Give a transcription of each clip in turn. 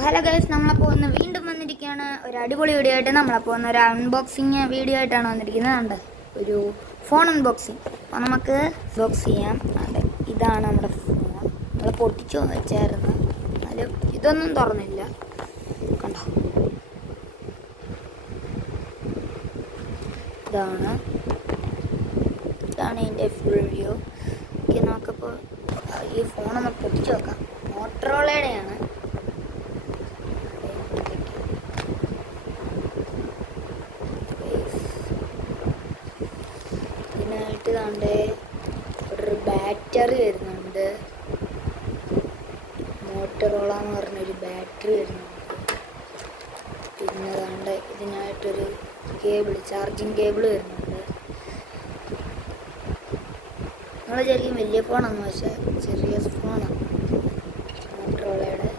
Hello guys, നമ്മളപ്പോൾ ഒന്ന് വീണ്ടും വന്നിരിക്കുകയാണ് ഒരു അടിപൊളി വീഡിയോ ആയിട്ട്. നമ്മളപ്പോൾ ഒന്ന് ഒരു അൺബോക്സിങ് വീഡിയോ ആയിട്ടാണ് വന്നിരിക്കുന്നത്. ഉണ്ട് ഒരു ഫോൺ അൺബോക്സിങ്. അപ്പോൾ നമുക്ക് ബോക്സ് ചെയ്യാം. അതെ, ഇതാണ് നമ്മുടെ ഫോൺ. നമ്മൾ പൊട്ടിച്ചു വെച്ചായിരുന്നു, എന്നാലും ഇതൊന്നും തുറന്നില്ല. കണ്ടോ, ഇതാണ് ഇതിൻ്റെ ഫുൾ വ്യൂ. ഓക്കെ, നമുക്കിപ്പോൾ ഈ ഫോണൊന്ന് പൊട്ടിച്ചു വെക്കാം. മോട്ടറോളയുടെയാണ്. ഇതിനായിട്ട് കണ്ടേ ഒരു ബാറ്ററി വരുന്നുണ്ട്. മോട്ടറോള എന്ന് പറഞ്ഞൊരു ബാറ്ററി വരുന്നുണ്ട്. പിന്നെ കണ്ടേ ഇതിനായിട്ടൊരു കേബിൾ, ചാർജിങ് കേബിൾ വരുന്നുണ്ട്. നമ്മൾ ശരിക്കും വലിയ ഫോണാണെന്ന്, പക്ഷേ ചെറിയ ഫോണാണ് മോട്ടറോളയുടെ.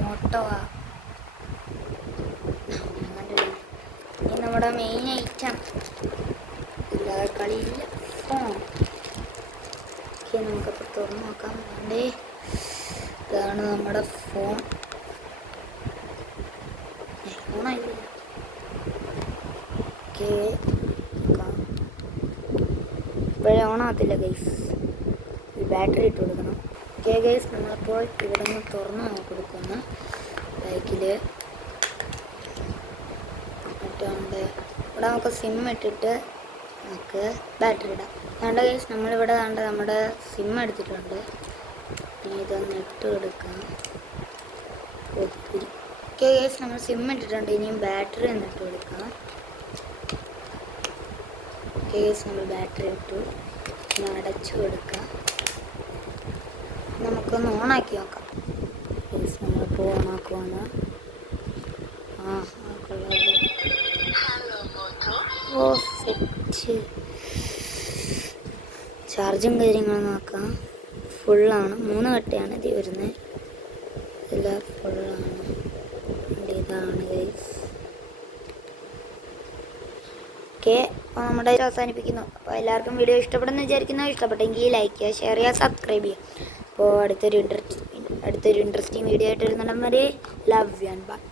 മോട്ടോ നമ്മുടെ മെയിൻ ഐറ്റം, ഇല്ലാതെ കളിയില്ല ഫോൺ. ഓക്കെ, നമുക്കപ്പോൾ തുറന്ന് നോക്കാം. വേണ്ടേ, ഇതാണ് നമ്മുടെ ഫോൺ. ഫോണായില്ല. ഓക്കെ, ഇപ്പോഴേ ഓണാകത്തില്ല ഗൈസ്, ഈ ബാറ്ററി ഇട്ട് കൊടുക്കണം. ഓക്കെ ഗൈസ്, നമ്മളിപ്പോൾ ഇവിടെ നിന്ന് തുറന്ന് കൊടുക്കുന്ന ബാക്കിൽ ഇവിടെ നമുക്ക് സിം ഇട്ടിട്ട് നമുക്ക് ബാറ്ററി ഇടാം. വേണ്ട ഗൈസ്, നമ്മളിവിടെ നമ്മുടെ സിം എടുത്തിട്ടുണ്ട്. ഇനി ഇതൊന്ന് ഇട്ട് കൊടുക്കാം. ഒത്തിരി. ഓക്കെ ഗൈസ്, നമ്മൾ സിം ഇട്ടിട്ടുണ്ട്. ഇനിയും ബാറ്ററി ഒന്ന് ഇട്ട് കൊടുക്കാം. ഓക്കെ ഗൈസ്, നമ്മൾ ബാറ്ററി ഇട്ടു. ഇനി അടച്ചു കൊടുക്കാം. നമുക്കൊന്ന് ഓണാക്കി നോക്കാം. ഗൈസ്, നമ്മളിപ്പോൾ ഓണാക്കുവാണ്. ഓ സെറ്റ്. ചാർജും കാര്യങ്ങളും നോക്കാം. ഫുള്ളാണ്. 3 കട്ടയാണ് ഇത് വരുന്നത്. എല്ലാം ഫുള്ളാണ്. ഇതാണ് ഗൈസ്. ഓക്കെ, അപ്പോൾ നമ്മുടെ അവസാനിപ്പിക്കുന്നു. അപ്പോൾ എല്ലാവർക്കും വീഡിയോ ഇഷ്ടപ്പെടുമെന്ന് വിചാരിക്കുന്നു. ഇഷ്ടപ്പെട്ടെങ്കിൽ ലൈക്ക് ചെയ്യുക, ഷെയർ ചെയ്യുക, സബ്സ്ക്രൈബ് ചെയ്യുക. അപ്പോൾ അടുത്തൊരു ഇൻട്രസ്റ്റിംഗ് വീഡിയോ ആയിട്ട് വരുന്നുണ്ടെങ്കിൽ ലവ് യു ആൻഡ് ബൈ.